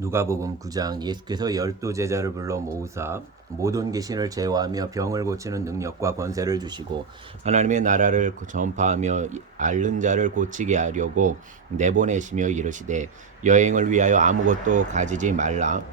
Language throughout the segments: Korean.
누가복음 9장. 예수께서 12제자를 불러 모으사 모든 귀신을 제어하며 병을 고치는 능력과 권세를 주시고 하나님의 나라를 전파하며 앓는 자를 고치게 하려고 내보내시며 이르시되, 여행을 위하여 아무것도 가지지 말라.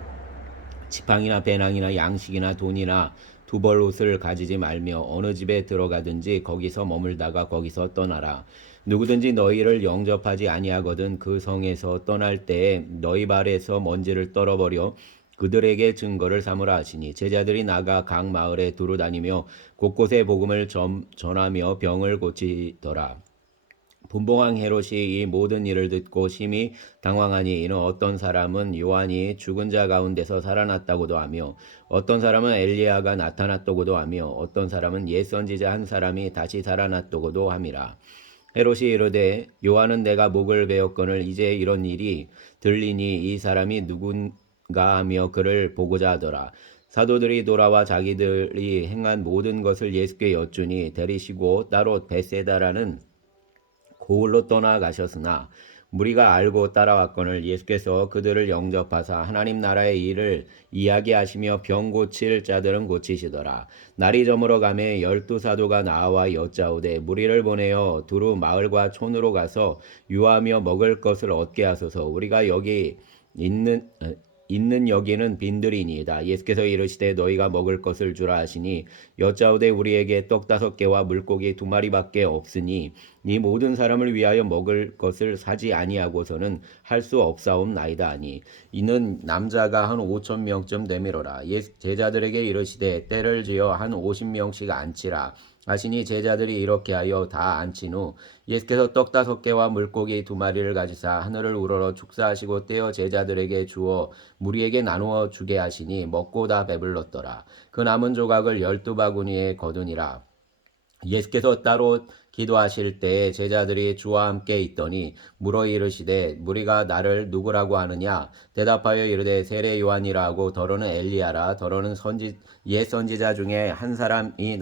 지팡이나 배낭이나 양식이나 돈이나 두 벌 옷을 가지지 말며 어느 집에 들어가든지 거기서 머물다가 거기서 떠나라. 누구든지 너희를 영접하지 아니하거든 그 성에서 떠날 때에 너희 발에서 먼지를 떨어버려 그들에게 증거를 삼으라 하시니, 제자들이 나가 각 마을에 두루 다니며 곳곳에 복음을 전하며 병을 고치더라. 분봉왕 헤롯이 이 모든 일을 듣고 심히 당황하니, 이는 어떤 사람은 요한이 죽은 자 가운데서 살아났다고도 하며 어떤 사람은 엘리야가 나타났다고도 하며 어떤 사람은 옛 선지자 한 사람이 다시 살아났다고도 함이라. 헤롯이 이르되, 요한은 내가 목을 베었거늘 이제 이런 일이 들리니 이 사람이 누군가 하며 그를 보고자 하더라. 사도들이 돌아와 자기들이 행한 모든 것을 예수께 여쭈니, 데리시고 따로 벳세다라는 고을로 떠나가셨으나 무리가 알고 따라왔거늘 예수께서 그들을 영접하사 하나님 나라의 일을 이야기하시며 병 고칠 자들은 고치시더라. 날이 저물어 가매 12사도가 나와 여짜오되, 무리를 보내어 두루 마을과 촌으로 가서 유하며 먹을 것을 얻게 하소서. 우리가 여기 있는 여기는 빈들이니이다. 예수께서 이르시되, 너희가 먹을 것을 주라 하시니, 여짜오되 우리에게 떡 5개와 물고기 2마리밖에 없으니 이 모든 사람을 위하여 먹을 것을 사지 아니하고서는 할 수 없사옵나이다 하니, 이는 남자가 한 5,000명쯤 되미로라. 제자들에게 이르시되, 때를 지어 한 50명씩 앉히라 하시니, 제자들이 이렇게 하여 다 앉힌 후 예수께서 떡 5개와 물고기 2마리를 가지사 하늘을 우러러 축사하시고 떼어 제자들에게 주어 무리에게 나누어 주게 하시니, 먹고 다 배불렀더라. 그 남은 조각을 12바구니에 거두니라. 예수께서 따로 기도하실 때에 제자들이 주와 함께 있더니 물어 이르시되, 무리가 나를 누구라고 하느냐? 대답하여 이르되, 세례 요한이라고, 더러는 엘리야라, 더러는 옛 선지자 중에 한 사람이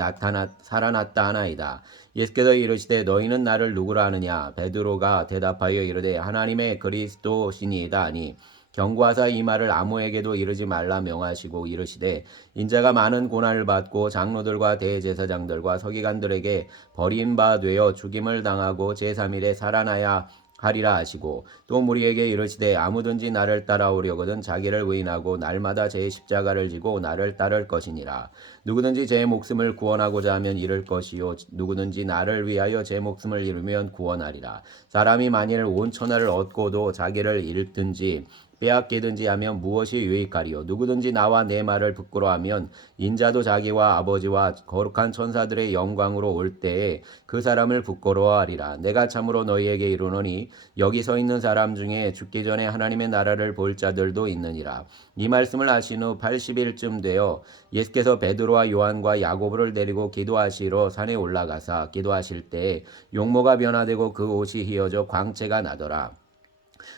살아났다 하나이다. 예수께서 이르시되, 너희는 나를 누구라 하느냐? 베드로가 대답하여 이르되, 하나님의 그리스도시니이다 하니, 경고하사 이 말을 아무에게도 이르지 말라 명하시고 이르시되, 인자가 많은 고난을 받고 장로들과 대제사장들과 서기관들에게 버림바 되어 죽임을 당하고 제3일에 살아나야 하리라 하시고, 또 무리에게 이르시되, 아무든지 나를 따라오려거든 자기를 부인하고 날마다 제 십자가를 지고 나를 따를 것이니라. 누구든지 제 목숨을 구원하고자 하면 잃을 것이요 누구든지 나를 위하여 제 목숨을 잃으면 구원하리라. 사람이 만일 온 천하를 얻고도 자기를 잃든지 빼앗기든지 하면 무엇이 유익하리요? 누구든지 나와 내 말을 부끄러워하면 인자도 자기와 아버지와 거룩한 천사들의 영광으로 올 때에 그 사람을 부끄러워하리라. 내가 참으로 너희에게 이르노니 여기 서 있는 사람 중에 죽기 전에 하나님의 나라를 볼 자들도 있느니라. 이 말씀을 하신 후 80일쯤 되어 예수께서 베드로와 요한과 야고보를 데리고 기도하시러 산에 올라가사 기도하실 때에 용모가 변화되고 그 옷이 휘어져 광채가 나더라.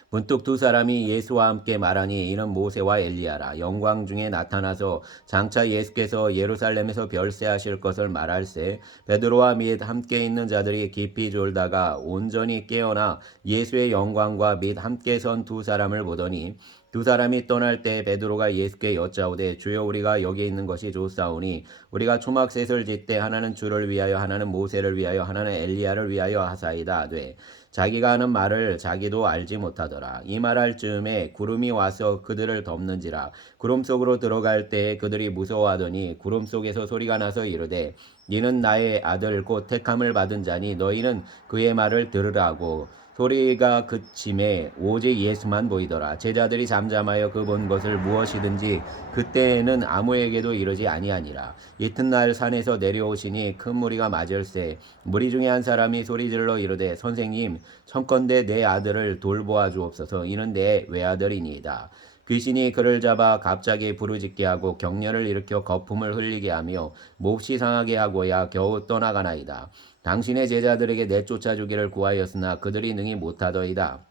문득 두 사람이 예수와 함께 말하니, 이는 모세와 엘리야라. 영광 중에 나타나서 장차 예수께서 예루살렘에서 별세하실 것을 말할세, 베드로와 및 함께 있는 자들이 깊이 졸다가 온전히 깨어나 예수의 영광과 및 함께 선 두 사람을 보더니, 두 사람이 떠날 때 베드로가 예수께 여짜오되, 주여, 우리가 여기 있는 것이 좋사오니 우리가 초막셋을 짓되 하나는 주를 위하여 하나는 모세를 위하여 하나는 엘리야를 위하여 하사이다 하되, 자기가 하는 말을 자기도 알지 못하더라. 이 말할 즈음에 구름이 와서 그들을 덮는지라. 구름 속으로 들어갈 때에 그들이 무서워하더니 구름 속에서 소리가 나서 이르되, 이는 나의 아들 곧 택함을 받은 자니 너희는 그의 말을 들으라고. 소리가 그침에 오직 예수만 보이더라. 제자들이 잠잠하여 그 본 것을 무엇이든지 그때에는 아무에게도 이르지 아니하니라. 이튿날 산에서 내려오시니 큰 무리가 맞을세, 무리 중에 한 사람이 소리질러 이르되, 선생님, 청컨대 내 아들을 돌보아 주옵소서. 이는 내 외아들이니이다. 귀신이 그를 잡아 갑자기 부르짖게 하고 격렬을 일으켜 거품을 흘리게 하며 몹시 상하게 하고야 겨우 떠나가나이다. 당신의 제자들에게 내쫓아 주기를 구하였으나 그들이 능히 못하더이다.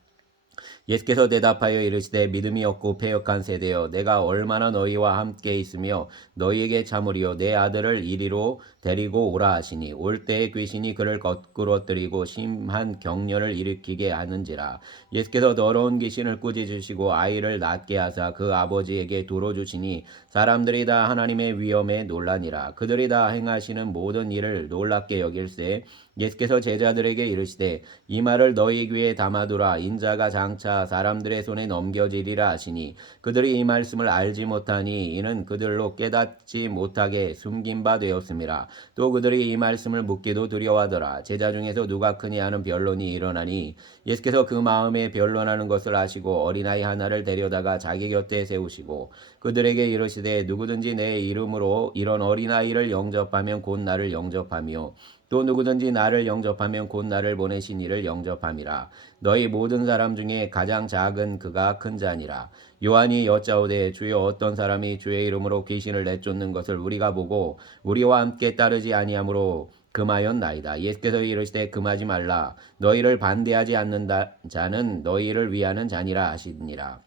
예수께서 대답하여 이르시되 믿음이 없고 패역한 세대여 내가 얼마나 너희와 함께 있으며 너희에게 참으리요 내 아들을 이리로 데리고 오라 하시니 올 때에 귀신이 그를 거꾸러뜨리고 심한 경련을 일으키게 하는지라. 예수께서 더러운 귀신을 꾸짖으시고 아이를 낫게 하사 그 아버지에게 두어주시니 사람들이 다 하나님의 위엄에 놀라니라. 그들이 다 행하시는 모든 일을 놀랍게 여길세 예수께서 제자들에게 이르시되 이 말을 너희 귀에 담아두라. 인자가 장차 사람들의 손에 넘겨지리라 하시니 그들이 이 말씀을 알지 못하니 이는 그들로 깨닫지 못하게 숨긴 바 되었음이라. 또 그들이 이 말씀을 묻기도 두려워하더라. 제자 중에서 누가 크니 하는 변론이 일어나니 예수께서 그 마음에 변론하는 것을 아시고 어린아이 하나를 데려다가 자기 곁에 세우시고 그들에게 이르시되 누구든지 내 이름으로 이런 어린아이를 영접하면 곧 나를 영접하며 또 누구든지 나를 영접하면 곧 나를 보내신 이를 영접함이라. 너희 모든 사람 중에 가장 작은 그가 큰 자니라. 요한이 여짜오되 주여 어떤 사람이 주의 이름으로 귀신을 내쫓는 것을 우리가 보고 우리와 함께 따르지 아니하므로 금하였나이다. 예수께서 이르시되 금하지 말라. 너희를 반대하지 않는 자는 너희를 위하는 자니라 하시니라.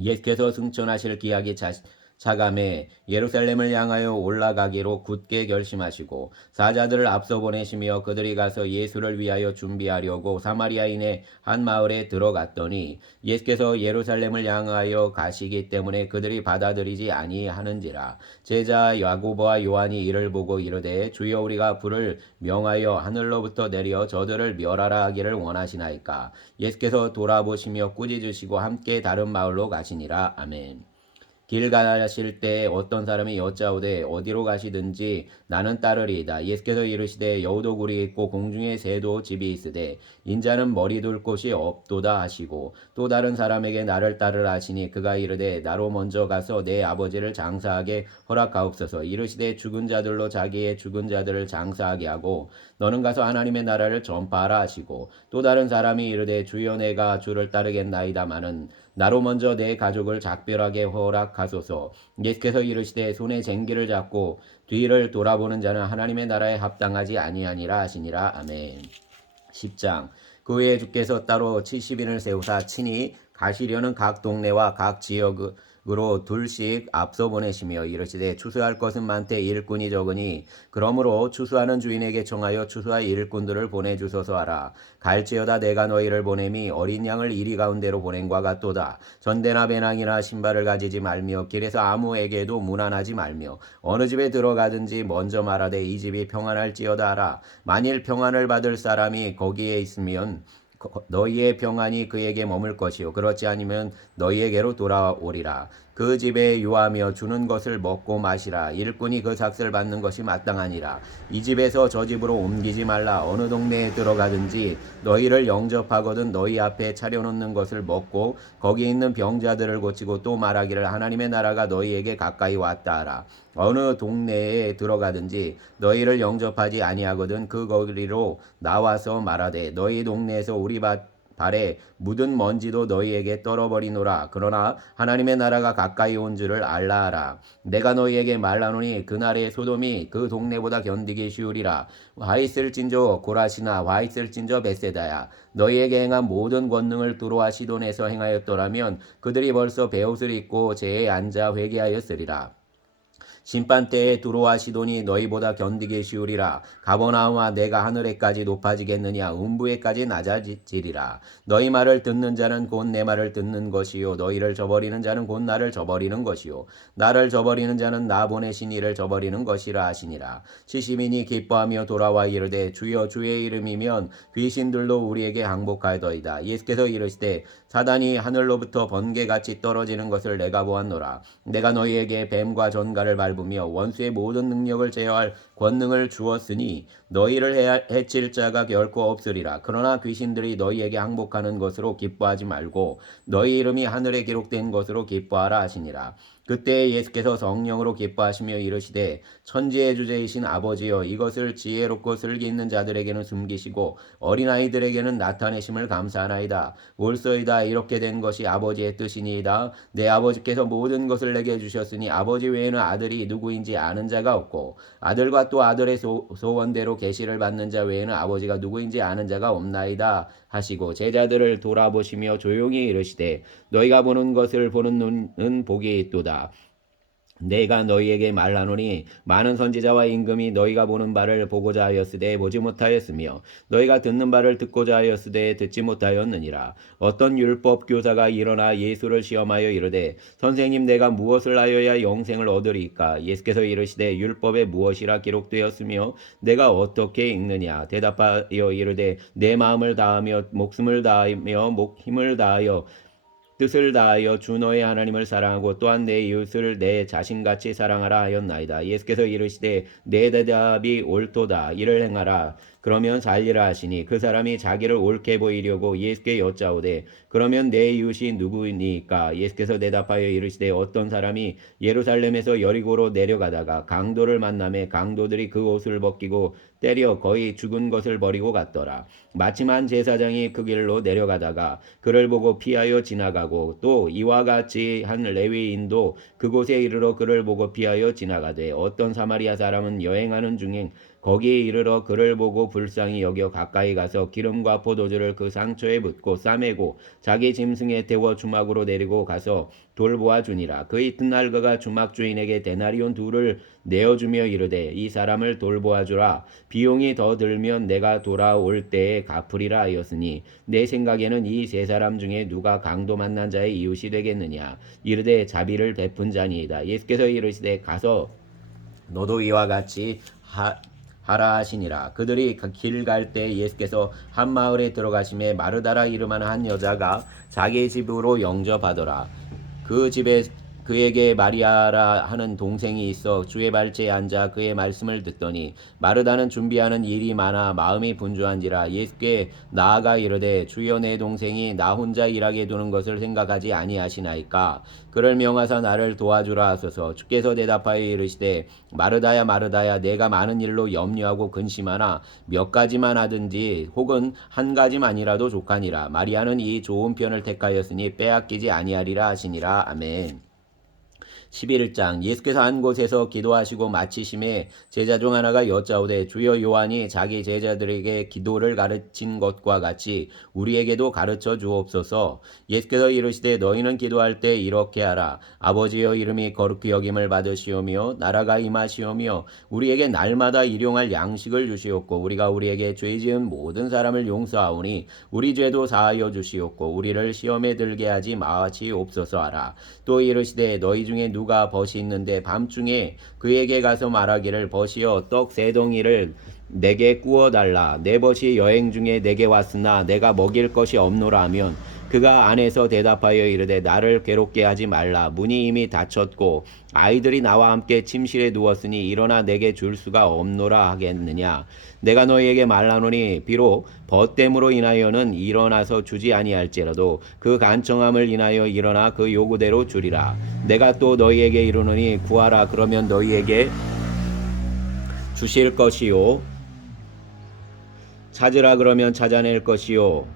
예수께서 승천하실 기약이 차감해 예루살렘을 향하여 올라가기로 굳게 결심하시고 사자들을 앞서 보내시며 그들이 가서 예수를 위하여 준비하려고 사마리아인의 한 마을에 들어갔더니 예수께서 예루살렘을 향하여 가시기 때문에 그들이 받아들이지 아니하는지라. 제자 야고보와 요한이 이를 보고 이르되 주여 우리가 불을 명하여 하늘로부터 내려 저들을 멸하라 하기를 원하시나이까. 예수께서 돌아보시며 꾸짖으시고 함께 다른 마을로 가시니라. 아멘. 길 가실 때 어떤 사람이 여짜오되 어디로 가시든지 나는 따르리이다. 예수께서 이르시되 여우도 굴이 있고 공중에 새도 집이 있으되 인자는 머리 둘 곳이 없도다 하시고 또 다른 사람에게 나를 따르라 하시니 그가 이르되 나로 먼저 가서 내 아버지를 장사하게 허락하옵소서. 이르시되 죽은 자들로 자기의 죽은 자들을 장사하게 하고 너는 가서 하나님의 나라를 전파하라 하시고 또 다른 사람이 이르되 주여 내가 주를 따르겠나이다마는 나로 먼저 내 가족을 작별하게 허락하소서. 예수께서 이르시되 손에 쟁기를 잡고 뒤를 돌아보는 자는 하나님의 나라에 합당하지 아니하니라 하시니라. 아멘. 10장. 그 후에 주께서 따로 70인을 세우사 친히 가시려는 각 동네와 각 지역으로 둘씩 앞서 보내시며 이르시되 추수할 것은 많되 일꾼이 적으니 그러므로 추수하는 주인에게 청하여 추수할 일꾼들을 보내주소서 하라. 갈지어다 내가 너희를 보냄이 어린 양을 이리 가운데로 보낸과 같도다. 전대나 배낭이나 신발을 가지지 말며 길에서 아무에게도 문안하지 말며 어느 집에 들어가든지 먼저 말하되 이 집이 평안할지어다 하라. 만일 평안을 받을 사람이 거기에 있으면 너희의 평안이 그에게 머물 것이요 그렇지 않으면 너희에게로 돌아오리라. 그 집에 유하며 주는 것을 먹고 마시라. 일꾼이 그 삭슬 받는 것이 마땅하니라. 이 집에서 저 집으로 옮기지 말라. 어느 동네에 들어가든지 너희를 영접하거든 너희 앞에 차려놓는 것을 먹고 거기 있는 병자들을 고치고 또 말하기를 하나님의 나라가 너희에게 가까이 왔다 하라. 어느 동네에 들어가든지 너희를 영접하지 아니하거든 그 거리로 나와서 말하되 너희 동네에서 우리 발에 묻은 먼지도 너희에게 떨어버리노라. 그러나 하나님의 나라가 가까이 온 줄을 알라 하라. 내가 너희에게 말하노니 그날에 소돔이 그 동네보다 견디기 쉬우리라. 화 있을진저 고라시나 화 있을진저 벳세다야. 너희에게 행한 모든 권능을 두로와 시돈에서 행하였더라면 그들이 벌써 베옷을 입고 제에 앉아 회개하였으리라. 심판때에 두로와 시돈이 너희보다 견디기 쉬우리라. 가버나움아 내가 하늘에까지 높아지겠느냐 음부에까지 낮아지리라. 너희 말을 듣는 자는 곧 내 말을 듣는 것이요 너희를 저버리는 자는 곧 나를 저버리는 것이요 나를 저버리는 자는 나 보내신 이를 저버리는 것이라 하시니라. 시시민이 기뻐하며 돌아와 이르되 주여 주의 이름이면 귀신들도 우리에게 항복하더이다. 예수께서 이르시되 사단이 하늘로부터 번개같이 떨어지는 것을 내가 보았노라. 내가 너희에게 뱀과 전갈을 밟으며 원수의 모든 능력을 제어할 권능을 주었으니 너희를 해칠 자가 결코 없으리라. 그러나 귀신들이 너희에게 항복하는 것으로 기뻐하지 말고 너희 이름이 하늘에 기록된 것으로 기뻐하라 하시니라. 그때 예수께서 성령으로 기뻐하시며 이르시되 천지의 주제이신 아버지여 이것을 지혜롭고 슬기 있는 자들에게는 숨기시고 어린아이들에게는 나타내심을 감사하나이다. 옳소이다. 이렇게 된 것이 아버지의 뜻이니이다. 내 아버지께서 모든 것을 내게 주셨으니 아버지 외에는 아들이 누구인지 아는 자가 없고 아들과 또 아들의 소원대로 계시를 받는 자 외에는 아버지가 누구인지 아는 자가 없나이다 하시고 제자들을 돌아보시며 조용히 이르시되 너희가 보는 것을 보는 눈은 복이 있도다. 내가 너희에게 말하노니 많은 선지자와 임금이 너희가 보는 바를 보고자 하였으되 보지 못하였으며 너희가 듣는 바를 듣고자 하였으되 듣지 못하였느니라. 어떤 율법 교사가 일어나 예수를 시험하여 이르되 선생님 내가 무엇을 하여야 영생을 얻으리이까? 예수께서 이르시되 율법에 무엇이라 기록되었으며 내가 어떻게 읽느냐? 대답하여 이르되 내 마음을 다하며 목숨을 다하며 힘을 다하여 뜻을 다하여 주 너의 하나님을 사랑하고 또한 내 이웃을 내 자신같이 사랑하라 하였나이다. 예수께서 이르시되 내 대답이 옳도다. 이를 행하라. 그러면 살리라 하시니 그 사람이 자기를 옳게 보이려고 예수께 여짜오되 그러면 내 이웃이 누구니까? 예수께서 대답하여 이르시되 어떤 사람이 예루살렘에서 여리고로 내려가다가 강도를 만나매 강도들이 그 옷을 벗기고 때려 거의 죽은 것을 버리고 갔더라. 마침 한 제사장이 그 길로 내려가다가 그를 보고 피하여 지나가고 또 이와 같이 한 레위인도 그곳에 이르러 그를 보고 피하여 지나가되 어떤 사마리아 사람은 여행하는 중에 거기에 이르러 그를 보고 불쌍히 여겨 가까이 가서 기름과 포도주를 그 상처에 붓고 싸매고 자기 짐승에 태워 주막으로 내리고 가서 돌보아 주니라. 그 이튿날 그가 주막 주인에게 데나리온 둘을 내어주며 이르되 이 사람을 돌보아 주라. 비용이 더 들면 내가 돌아올 때에 갚으리라 하였으니 내 생각에는 이 세 사람 중에 누가 강도 만난 자의 이웃이 되겠느냐? 이르되 자비를 베푼 자니이다. 예수께서 이르시되 가서 너도 이와 같이 하라 하시니라. 그들이 길 갈 때 예수께서 한 마을에 들어가심에 마르다라 이름하는 한 여자가 자기 집으로 영접하더라. 그 집에 그에게 마리아라 하는 동생이 있어 주의 발치에 앉아 그의 말씀을 듣더니 마르다는 준비하는 일이 많아 마음이 분주한지라. 예수께 나아가 이르되 주여 내 동생이 나 혼자 일하게 두는 것을 생각하지 아니하시나이까? 그를 명하사 나를 도와주라 하소서. 주께서 대답하여 이르시되 마르다야 마르다야 내가 많은 일로 염려하고 근심하나 몇 가지만 하든지 혹은 한 가지만이라도 족하니라. 마리아는 이 좋은 편을 택하였으니 빼앗기지 아니하리라 하시니라. 아멘. 11장 예수께서 한 곳에서 기도하시고 마치심에 제자 중 하나가 여짜오되 주여 요한이 자기 제자들에게 기도를 가르친 것과 같이 우리에게도 가르쳐 주옵소서. 예수께서 이르시되 너희는 기도할 때 이렇게 하라. 아버지여 이름이 거룩히 여김을 받으시오며 나라가 임하시오며 우리에게 날마다 일용할 양식을 주시옵고 우리가 우리에게 죄 지은 모든 사람을 용서하오니 우리 죄도 사하여 주시옵고 우리를 시험에 들게 하지 마시옵소서 하라. 또 이르시되 너희 중에 누가 벗이 있는데 밤중에 그에게 가서 말하기를 벗이여 떡 세 덩이를 내게 구워달라. 내 벗이 여행 중에 내게 왔으나 내가 먹일 것이 없노라 하면 그가 안에서 대답하여 이르되 나를 괴롭게 하지 말라. 문이 이미 닫혔고 아이들이 나와 함께 침실에 누웠으니 일어나 내게 줄 수가 없노라 하겠느냐. 내가 너희에게 말하노니 비록 벗됨으로 인하여는 일어나서 주지 아니할지라도 그 간청함을 인하여 일어나 그 요구대로 주리라. 내가 또 너희에게 이르노니 구하라 그러면 너희에게 주실 것이요 찾으라 그러면 찾아낼 것이요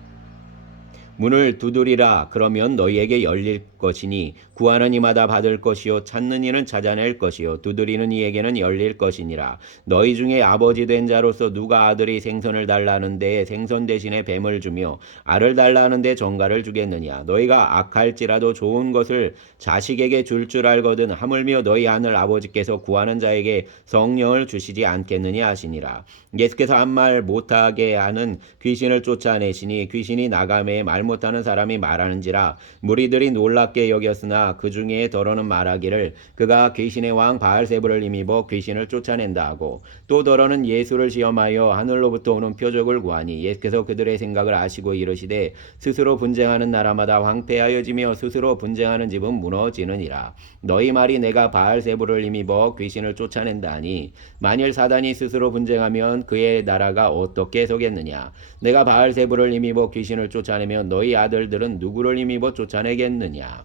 문을 두드리라 그러면 너희에게 열릴 것이니 구하는 이마다 받을 것이요 찾는 이는 찾아낼 것이요 두드리는 이에게는 열릴 것이니라. 너희 중에 아버지 된 자로서 누가 아들이 생선을 달라는데 생선 대신에 뱀을 주며 알을 달라는데 정갈을 주겠느냐. 너희가 악할지라도 좋은 것을 자식에게 줄 알거든 하물며 너희 하늘 아버지께서 구하는 자에게 성령을 주시지 않겠느냐 하시니라. 예수께서 한 말 못하게 하는 귀신을 쫓아내시니 귀신이 나가매 말 못하는 사람이 말하는지라. 무리들이 놀랍게 여겼으나 그 중에 더러는 말하기를 그가 귀신의 왕 바알세불을 힘입어 귀신을 쫓아낸다 하고 또 더러는 예수를 시험하여 하늘로부터 오는 표적을 구하니 예수께서 그들의 생각을 아시고 이르시되 스스로 분쟁하는 나라마다 황폐하여지며 스스로 분쟁하는 집은 무너지느니라. 너희 말이 내가 바알세불을 힘입어 귀신을 쫓아낸다 하니 만일 사단이 스스로 분쟁하면 그의 나라가 어떻게 서겠느냐. 내가 바알세불을 힘입어 귀신을 쫓아내면 너희 아들들은 누구를 힘입어 쫓아내겠느냐.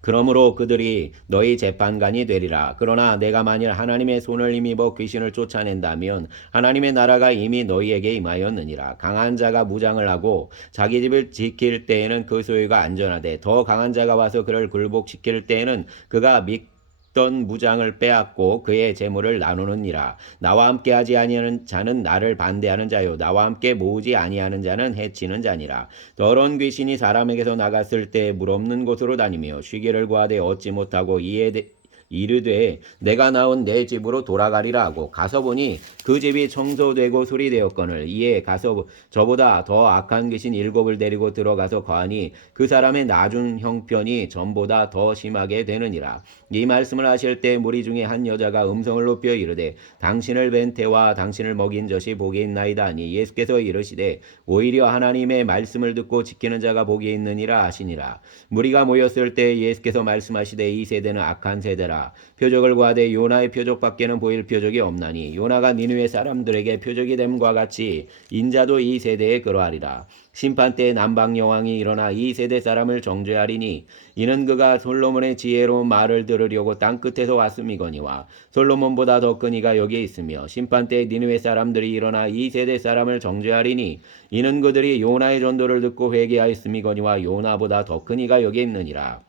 그러므로 그들이 너희 재판관이 되리라. 그러나 내가 만일 하나님의 손을 힘입어 귀신을 쫓아낸다면 하나님의 나라가 이미 너희에게 임하였느니라. 강한 자가 무장을 하고 자기 집을 지킬 때에는 그 소유가 안전하되 더 강한 자가 와서 그를 굴복시킬 때에는 그가 던 무장을 빼앗고 그의 재물을 나누느니라. 나와 함께 하지 아니하는 자는 나를 반대하는 자요 나와 함께 모으지 아니하는 자는 해치는 자니라. 더러운 귀신이 사람에게서 나갔을 때 물 없는 곳으로 다니며 쉬기를 구하되 얻지 못하고 이르되 내가 나온 내 집으로 돌아가리라 하고 가서 보니 그 집이 청소되고 수리되었거늘 이에 가서 저보다 더 악한 귀신 7을 데리고 들어가서 거하니 그 사람의 나중 형편이 전보다 더 심하게 되느니라. 이 말씀을 하실 때 무리 중에 한 여자가 음성을 높여 이르되 당신을 뵌 태와 당신을 먹인 젖이 복이 있나이다 하니 예수께서 이르시되 오히려 하나님의 말씀을 듣고 지키는 자가 복이 있느니라 하시니라. 무리가 모였을 때 예수께서 말씀하시되 이 세대는 악한 세대라. 표적을 구하되 요나의 표적밖에는 보일 표적이 없나니 요나가 니느웨 사람들에게 표적이 됨과 같이 인자도 이 세대에 그러하리라. 심판 때 남방 여왕이 일어나 이 세대 사람을 정죄하리니 이는 그가 솔로몬의 지혜로운 말을 들으려고 땅 끝에서 왔음이거니와 솔로몬보다 더 큰 이가 여기에 있으며 심판 때 니느웨 사람들이 일어나 이 세대 사람을 정죄하리니 이는 그들이 요나의 전도를 듣고 회개하였음이거니와 요나보다 더 큰 이가 여기에 있느니라.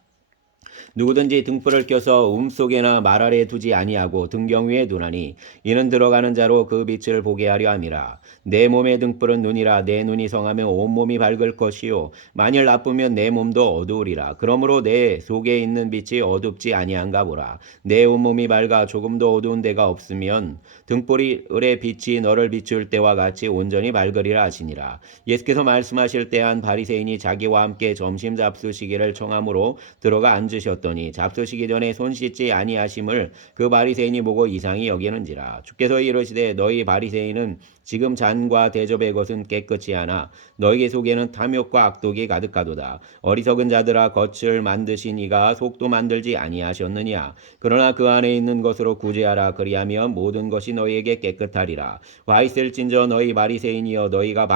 누구든지 등불을 켜서 속에나 말 아래에 두지 아니하고 등경 위에 두나니 이는 들어가는 자로 그 빛을 보게 하려 함이라. 내 몸의 등불은 눈이라. 내 눈이 성하면 온몸이 밝을 것이요 만일 나쁘면 내 몸도 어두우리라. 그러므로 내 속에 있는 빛이 어둡지 아니한가 보라. 내 온몸이 밝아 조금도 어두운 데가 없으면 등불의 빛이 너를 비출 때와 같이 온전히 밝으리라 하시니라. 예수께서 말씀하실 때 한 바리새인이 자기와 함께 점심 잡수시기를 청함으로 들어가 앉으셨더니 잡수시기 전에 손 씻지 아니하심을 그 바리새인이 보고 이상히 여기는지라. 주께서 이르시되 너희 바리새인은 지금 잔과 대접의 것은 깨끗이 하나 너희 속에는 탐욕과 악독이 가득하도다. 어리석은 자들아 겉을 만드신 이가 속도 만들지 아니하셨느냐. 그러나 그 안에 있는 것으로 구제하라. 그리하면 모든 것이 너희에게 깨끗하리라. 와 있을진저 너희 바리새인이여 너희가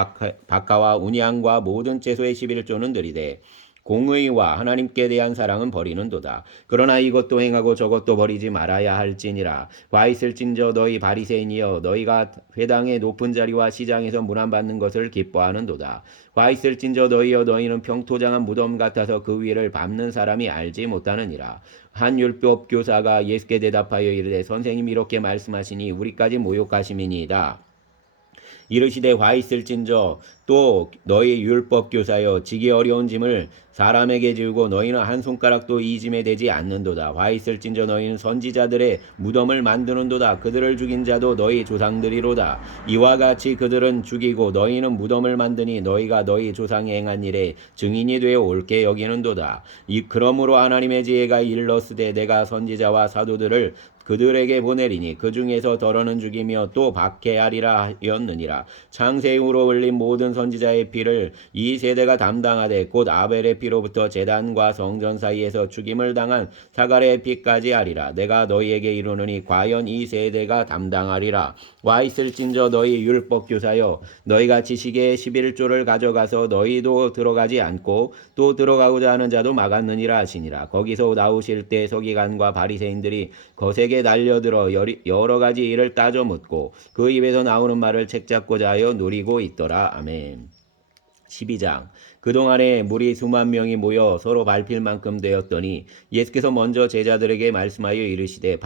박하와 운양과 모든 채소의 11조는 드리되 공의와 하나님께 대한 사랑은 버리는도다. 그러나 이것도 행하고 저것도 버리지 말아야 할지니라. 와 있을진저 너희 바리새인이여 너희가 회당의 높은 자리와 시장에서 문안받는 것을 기뻐하는도다. 와 있을진저 너희여 너희는 평토장한 무덤 같아서 그 위를 밟는 사람이 알지 못하느니라. 한 율법 교사가 예수께 대답하여 이르되 선생님이 이렇게 말씀하시니 우리까지 모욕하심이니이다. 이르시되 화 있을진저 또 너희 율법 교사여 지기 어려운 짐을 사람에게 지우고 너희는 한 손가락도 이 짐에 대지 않는도다. 화 있을진저 너희는 선지자들의 무덤을 만드는도다. 그들을 죽인 자도 너희 조상들이로다. 이와 같이 그들은 죽이고 너희는 무덤을 만드니 너희가 너희 조상이 행한 일에 증인이 되어 옳게 여기는도다. 그러므로 하나님의 지혜가 일렀으되 내가 선지자와 사도들을 그들에게 보내리니 그 중에서 더러는 죽이며 또 박해하리라 하였느니라. 창세 이후로 흘린 모든 선지자의 피를 이 세대가 담당하되 곧 아벨의 피로부터 제단과 성전 사이에서 죽임을 당한 사갈의 피까지 하리라. 내가 너희에게 이르노니 과연 이 세대가 담당하리라. 와 있을진저 너희 율법 교사여 너희가 지식의 11조를 가져가서 너희도 들어가지 않고 또 들어가고자 하는 자도 막았느니라 하시니라. 거기서 나오실 때 서기관과 바리새인들이 거세게 달려들어 여러 가지 일을 따져 묻고 그 입에서 나오는 말을 책잡고자 하여 누리고 있더라. 아멘. 12장. 그동안에 무리 수만 명이 모여 서로 밟힐 만큼 되었더니 예수께서 먼저 제자들에게 말씀하여 이르시되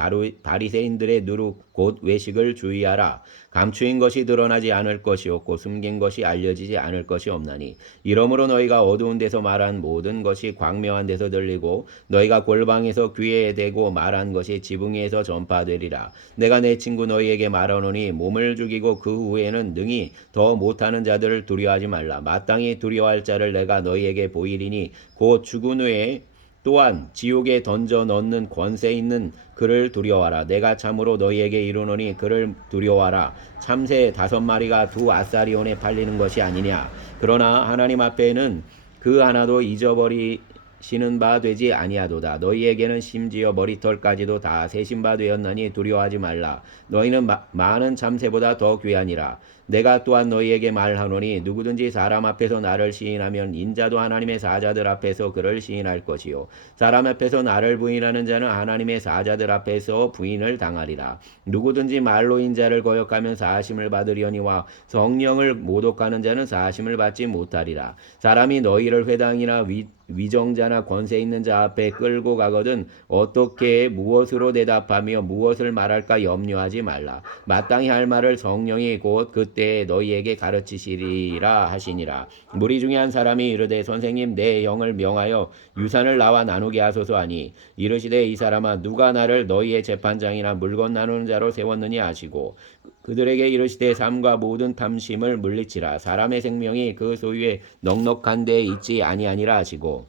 바리새인들의 누룩 곧 외식을 주의하라. 감추인 것이 드러나지 않을 것이 없고 숨긴 것이 알려지지 않을 것이 없나니 이러므로 너희가 어두운 데서 말한 모든 것이 광명한 데서 들리고 너희가 골방에서 귀에 대고 말한 것이 지붕 위에서 전파되리라. 내가 내 친구 너희에게 말하노니 몸을 죽이고 그 후에는 능히 더 못하는 자들을 두려워하지 말라. 마땅히 두려워할 자를 내가 너희에게 보이리니 곧 죽은 후에 또한 지옥에 던져 넣는 권세 있는 그를 두려워하라. 내가 참으로 너희에게 이르노니 그를 두려워하라. 참새 5마리가 2 아사리온에 팔리는 것이 아니냐. 그러나 하나님 앞에는 그 하나도 잊어버리지 신은 바 되지 아니하도다. 너희에게는 심지어 머리털까지도 다 세신 바 되었나니 두려워하지 말라. 너희는 많은 참새보다 더 귀하니라. 내가 또한 너희에게 말하노니 누구든지 사람 앞에서 나를 시인하면 인자도 하나님의 사자들 앞에서 그를 시인할 것이요 사람 앞에서 나를 부인하는 자는 하나님의 사자들 앞에서 부인을 당하리라. 누구든지 말로 인자를 거역하면 사하심을 받으려니와 성령을 모독하는 자는 사하심을 받지 못하리라. 사람이 너희를 회당이나 위정자나 권세 있는 자 앞에 끌고 가거든 어떻게 무엇으로 대답하며 무엇을 말할까 염려하지 말라. 마땅히 할 말을 성령이 곧 그때 너희에게 가르치시리라 하시니라. 무리 중에 한 사람이 이르되 선생님 내 영을 명하여 유산을 나와 나누게 하소서 하니 이르시되 이 사람아 누가 나를 너희의 재판장이나 물건 나누는 자로 세웠느냐 하시고 그들에게 이르시되 삶과 모든 탐심을 물리치라. 사람의 생명이 그 소유에 넉넉한 데에 있지 아니하니라 하시고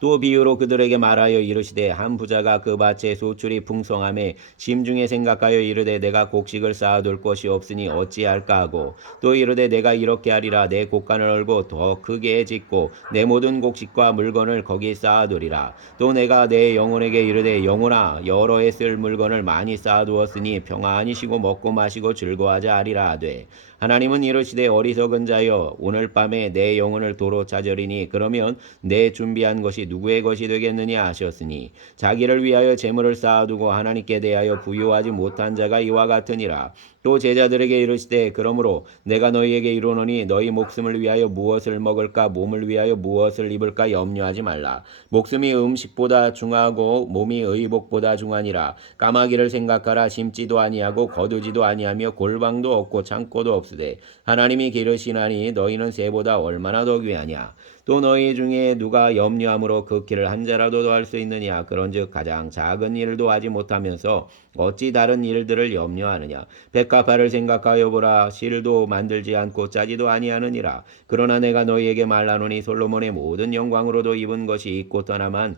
또 비유로 그들에게 말하여 이르시되 한 부자가 그 밭에 소출이 풍성함에 심중에 생각하여 이르되 내가 곡식을 쌓아둘 것이 없으니 어찌할까 하고 또 이르되 내가 이렇게 하리라. 내 곡간을 얼고 더 크게 짓고 내 모든 곡식과 물건을 거기 쌓아두리라. 또 내가 내 영혼에게 이르되 영혼아 여러 해 쓸 물건을 많이 쌓아두었으니 평안히 쉬고 먹고 마시고 즐거워하자 하리라 하되 하나님은 이르시되 어리석은 자여 오늘 밤에 내 영혼을 도로 찾으리니 그러면 내 준비한 것이 누구의 것이 되겠느냐 하셨으니 자기를 위하여 재물을 쌓아두고 하나님께 대하여 부유하지 못한 자가 이와 같으니라. 또 제자들에게 이르시되 그러므로 내가 너희에게 이르노니 너희 목숨을 위하여 무엇을 먹을까 몸을 위하여 무엇을 입을까 염려하지 말라. 목숨이 음식보다 중하고 몸이 의복보다 중하니라. 까마귀를 생각하라. 심지도 아니하고 거두지도 아니하며 골방도 없고 창고도 없으되 하나님이 기르시나니 너희는 새보다 얼마나 더 귀하냐. 또 너희 중에 누가 염려함으로 그 길을 한 자라도 더할 수 있느냐. 그런즉 가장 작은 일도 하지 못하면서 어찌 다른 일들을 염려하느냐. 백합화를 생각하여 보라. 실도 만들지 않고 짜지도 아니하느니라. 그러나 내가 너희에게 말하노니 솔로몬의 모든 영광으로도 입은 것이 이 꽃 하나만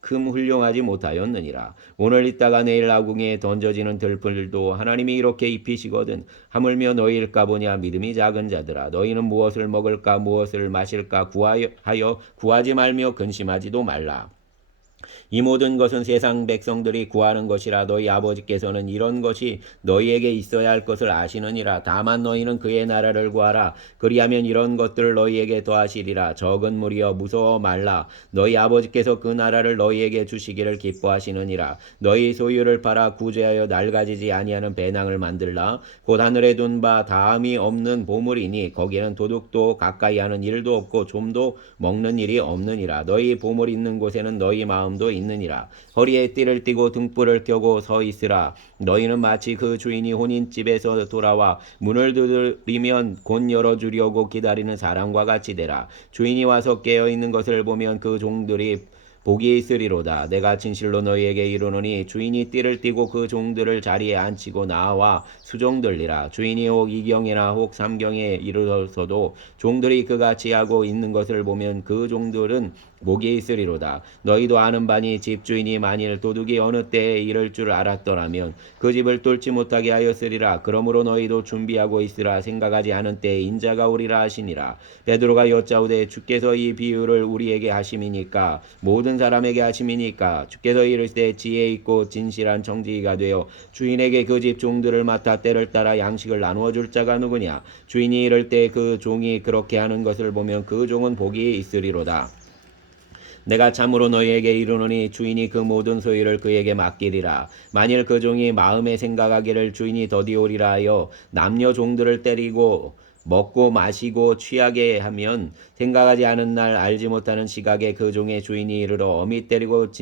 금 훌륭하지 못하였느니라. 오늘 있다가 내일 아궁이에 던져지는 들풀도 하나님이 이렇게 입히시거든 하물며 너희일까 보냐. 믿음이 작은 자들아 너희는 무엇을 먹을까 무엇을 마실까 구하여 구하지 말며 근심하지도 말라. 이 모든 것은 세상 백성들이 구하는 것이라. 너희 아버지께서는 이런 것이 너희에게 있어야 할 것을 아시느니라. 다만 너희는 그의 나라를 구하라. 그리하면 이런 것들을 너희에게 더하시리라. 적은 무리여 무서워 말라. 너희 아버지께서 그 나라를 너희에게 주시기를 기뻐하시느니라. 너희 소유를 팔아 구제하여 낡아지지 아니하는 배낭을 만들라. 곧 하늘에 둔 바 다함이 없는 보물이니 거기에는 도둑도 가까이 하는 일도 없고 좀도 먹는 일이 없느니라. 너희 보물 있는 곳에는 너희 마음도 있느니라. 허리에 띠를 띠고 등불을 켜고 서 있으라. 너희는 마치 그 주인이 혼인집에서 돌아와 문을 두드리면 곧 열어주려고 기다리는 사람과 같이 되라. 주인이 와서 깨어있는 것을 보면 그 종들이 복이 있으리로다. 내가 진실로 너희에게 이르노니 주인이 띠를 띠고 그 종들을 자리에 앉히고 나와 수종들리라. 주인이 혹 이경이나 혹 삼경에 이르러서도 종들이 그같이 하고 있는 것을 보면 그 종들은 복이 있으리로다. 너희도 아는 바니 집주인이 만일 도둑이 어느 때에 이를 줄 알았더라면 그 집을 뚫지 못하게 하였으리라. 그러므로 너희도 준비하고 있으라. 생각하지 않은 때에 인자가 오리라 하시니라. 베드로가 여짜오되 주께서 이 비유를 우리에게 하심이니까 모든 사람에게 하심이니까 주께서 이르시되 지혜 있고 진실한 청지기가 되어 주인에게 그 집 종들을 맡아 때를 따라 양식을 나누어 줄 자가 누구냐. 주인이 이럴 때 그 종이 그렇게 하는 것을 보면 그 종은 복이 있으리로다. 내가 참으로 너희에게 이르노니 주인이 그 모든 소유를 그에게 맡기리라. 만일 그 종이 마음에 생각하기를 주인이 더디오리라 하여 남녀 종들을 때리고 먹고 마시고 취하게 하면 생각하지 않은 날 알지 못하는 시각에 그 종의 주인이 이르러 어미 때리고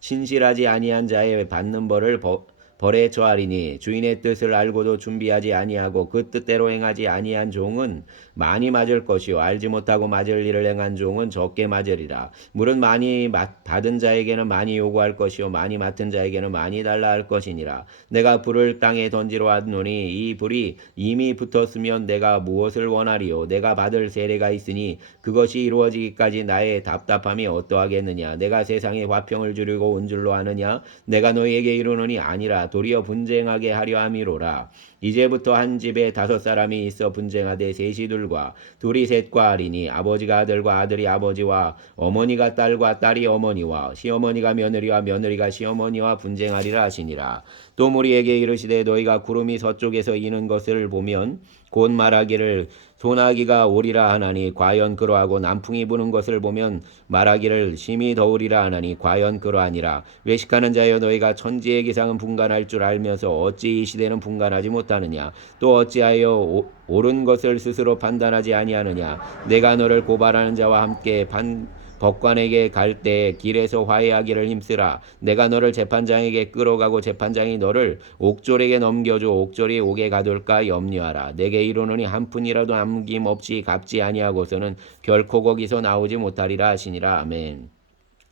신실하지 아니한 자의 받는 벌을 벌에 처하리니 주인의 뜻을 알고도 준비하지 아니하고 그 뜻대로 행하지 아니한 종은 많이 맞을 것이요 알지 못하고 맞을 일을 행한 종은 적게 맞으리라. 물은 많이 받은 자에게는 많이 요구할 것이요 많이 맡은 자에게는 많이 달라 할 것이니라. 내가 불을 땅에 던지러 왔노니 이 불이 이미 붙었으면 내가 무엇을 원하리요. 내가 받을 세례가 있으니 그것이 이루어지기까지 나의 답답함이 어떠하겠느냐. 내가 세상에 화평을 주려고 온 줄로 아느냐. 내가 너희에게 이르노니 아니라. 아니라 도리어 분쟁하게 하려 함이로라. 이제부터 한 집에 5사람이 있어 분쟁하되 셋이 둘과 둘이 셋과 하리니 아버지가 아들과 아들이 아버지와 어머니가 딸과 딸이 어머니와 시어머니가 며느리와 며느리가 시어머니와 분쟁하리라 하시니라. 또 무리에게 이르시되 너희가 구름이 서쪽에서 이는 것을 보면 곧 말하기를 소나기가 오리라 하나니 과연 그러하고 남풍이 부는 것을 보면 말하기를 심히 더우리라 하나니 과연 그러하니라. 외식하는 자여 너희가 천지의 기상은 분간할 줄 알면서 어찌 이 시대는 분간하지 못하느냐. 또 어찌하여 옳은 것을 스스로 판단하지 아니하느냐. 내가 너를 고발하는 자와 함께 법관에게 갈 때 길에서 화해하기를 힘쓰라. 내가 너를 재판장에게 끌어가고 재판장이 너를 옥졸에게 넘겨줘 옥졸이 옥에 가둘까 염려하라. 내게 이르노니 한 푼이라도 남김없이 갚지 아니하고서는 결코 거기서 나오지 못하리라 하시니라. 아멘.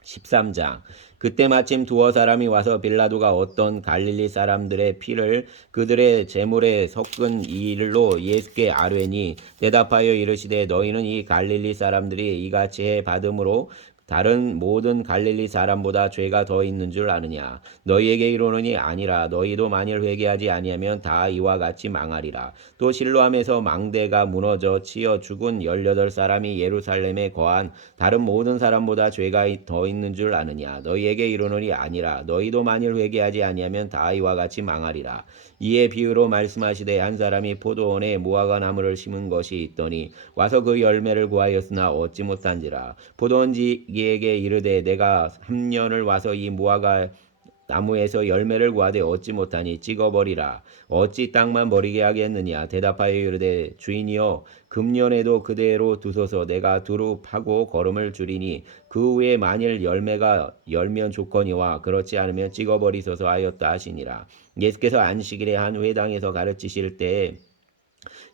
13장. 그때 마침 두어 사람이 와서 빌라도가 어떤 갈릴리 사람들의 피를 그들의 제물에 섞은 일로 예수께 아뢰니 대답하여 이르시되 너희는 이 갈릴리 사람들이 이같이 해 받음으로 다른 모든 갈릴리 사람보다 죄가 더 있는 줄 아느냐. 너희에게 이르노니 아니라. 너희도 만일 회개하지 아니하면 다 이와 같이 망하리라. 또 실로암에서 망대가 무너져 치여 죽은 18사람이 예루살렘에 거한 다른 모든 사람보다 죄가 더 있는 줄 아느냐. 너희에게 이르노니 아니라. 너희도 만일 회개하지 아니하면 다 이와 같이 망하리라. 이에 비유로 말씀하시되 한 사람이 포도원에 무화과 나무를 심은 것이 있더니 와서 그 열매를 구하였으나 얻지 못한지라. 포도원지기에게 이르되 내가 3년을 와서 이 무화과 나무에서 열매를 구하되 얻지 못하니 찍어버리라. 어찌 땅만 버리게 하겠느냐. 대답하여 이르되 주인이여 금년에도 그대로 두소서. 내가 두루 파고 거름을 줄이니 그 후에 만일 열매가 열면 좋거니와 그렇지 않으면 찍어버리소서 하였다 하시니라. 예수께서 안식일에 한 회당에서 가르치실 때에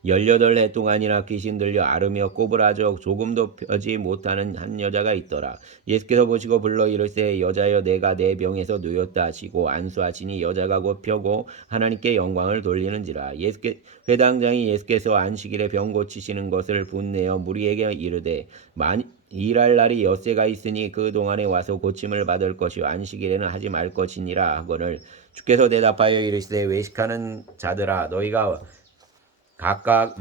18해 동안이나 귀신 들려 앓으며 꼬부라져 조금도 펴지 못하는 한 여자가 있더라. 예수께서 보시고 불러 이르시되 여자여 내가 내 병에서 누였다 하시고 안수하시니 여자가 곧 펴고 하나님께 영광을 돌리는지라. 회당장이 예수께서 안식일에 병 고치시는 것을 분내어 무리에게 이르되 일할 날이 엿새가 있으니 그 동안에 와서 고침을 받을 것이요 안식일에는 하지 말 것이니라 하거늘 주께서 대답하여 이르시되 외식하는 자들아 너희가 각각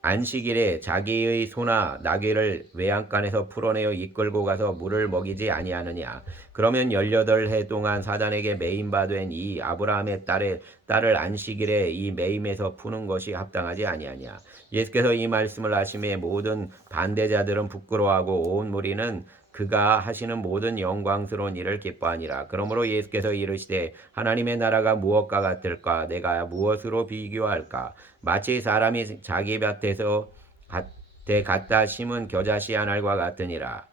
안식일에 자기의 소나 나귀를 외양간에서 풀어내어 이끌고 가서 물을 먹이지 아니하느냐. 그러면 18해 동안 사단에게 매임받은 이 아브라함의 딸을 안식일에 이 매임에서 푸는 것이 합당하지 아니하냐. 예수께서 이 말씀을 하심에 모든 반대자들은 부끄러워하고 온 무리는 그가 하시는 모든 영광스러운 일을 기뻐하니라. 그러므로 예수께서 이르시되 하나님의 나라가 무엇과 같을까? 내가 무엇으로 비교할까? 마치 사람이 자기 밭에서 갖다 심은 겨자씨 한 알과 같으니라.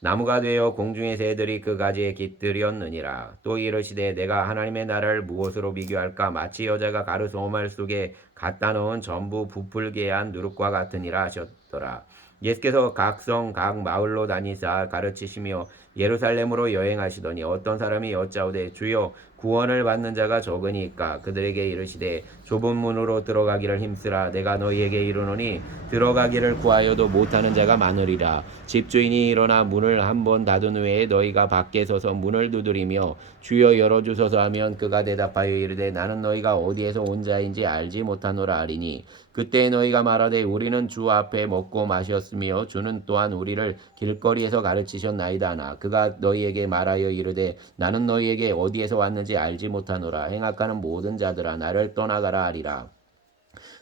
나무가 되어 공중의 새들이 그 가지에 깃들였느니라. 또 이르시되 내가 하나님의 나라를 무엇으로 비교할까? 마치 여자가 가루 오말 속에 갖다 넣은 전부 부풀게 한 누룩과 같으니라 하셨더라. 예수께서 각 성 각 마을로 다니사 가르치시며 예루살렘으로 여행하시더니 어떤 사람이 여짜오되 주여 구원을 받는 자가 적으니까 그들에게 이르시되 좁은 문으로 들어가기를 힘쓰라. 내가 너희에게 이르노니 들어가기를 구하여도 못하는 자가 많으리라. 집주인이 일어나 문을 한번 닫은 후에 너희가 밖에 서서 문을 두드리며 주여 열어주소서 하면 그가 대답하여 이르되 나는 너희가 어디에서 온 자인지 알지 못하노라 하리니 그때 너희가 말하되 우리는 주 앞에 먹고 마셨으며 주는 또한 우리를 길거리에서 가르치셨나이다 하나 그가 너희에게 말하여 이르되 나는 너희에게 어디에서 왔는지 알지 못하노라. 행악하는 모든 자들아 나를 떠나가라 하리라.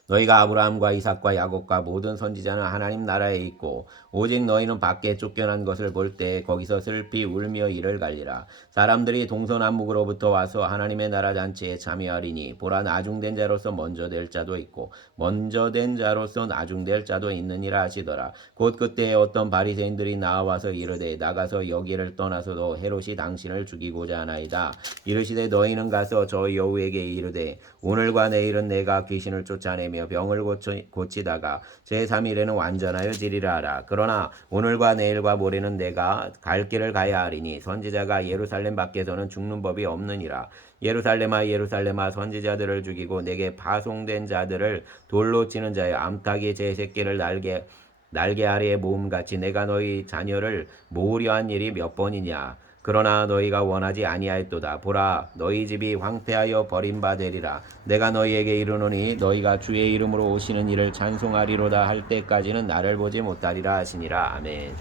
너희가 아브라함과 이삭과 야곱과 모든 선지자는 하나님 나라에 있고 오직 너희는 밖에 쫓겨난 것을 볼 때 거기서 슬피 울며 이를 갈리라. 사람들이 동서남북으로부터 와서 하나님의 나라 잔치에 참여하리니 보라 나중된 자로서 먼저 될 자도 있고 먼저 된 자로서 나중될 자도 있느니라 하시더라. 곧 그때에 어떤 바리새인들이 나와서 이르되 나가서 여기를 떠나서도 헤롯이 당신을 죽이고자 하나이다. 이르시되 너희는 가서 저 여우에게 이르되 오늘과 내일은 내가 귀신을 쫓아내며 병을 고치다가 제3일에는 완전하여 지리라 하라. 그러나 오늘과 내일과 모레는 내가 갈 길을 가야 하리니 선지자가 예루살렘 밖에서는 죽는 법이 없느니라. 예루살렘아 예루살렘아 선지자들을 죽이고 내게 파송된 자들을 돌로 치는 자여 암탉이 제 새끼를 날개 아래에 모음같이 내가 너희 자녀를 모으려 한 일이 몇 번이냐. 그러나 너희가 원하지 아니하였도다. 보라, 너희 집이 황폐하여 버림받으리라. 내가 너희에게 이르노니 너희가 주의 이름으로 오시는 이를 찬송하리로다 할 때까지는 나를 보지 못하리라 하시니라. 아멘.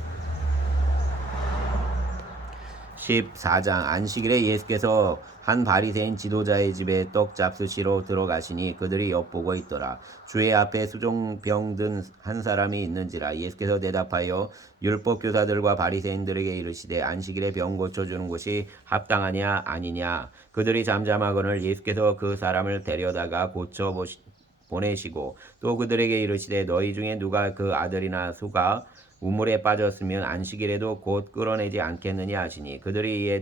14장. 안식일에 예수께서 한 바리새인 지도자의 집에 떡 잡수시러 들어가시니 그들이 엿보고 있더라. 주의 앞에 수종병 든 한 사람이 있는지라. 예수께서 대답하여 율법 교사들과 바리새인들에게 이르시되 안식일에 병 고쳐주는 것이 합당하냐 아니냐. 그들이 잠잠하거늘 예수께서 그 사람을 데려다가 고쳐 보내시고 또 그들에게 이르시되 너희 중에 누가 그 아들이나 소가 우물에 빠졌으면 안식일에도 곧 끌어내지 않겠느냐 하시니 그들이 이에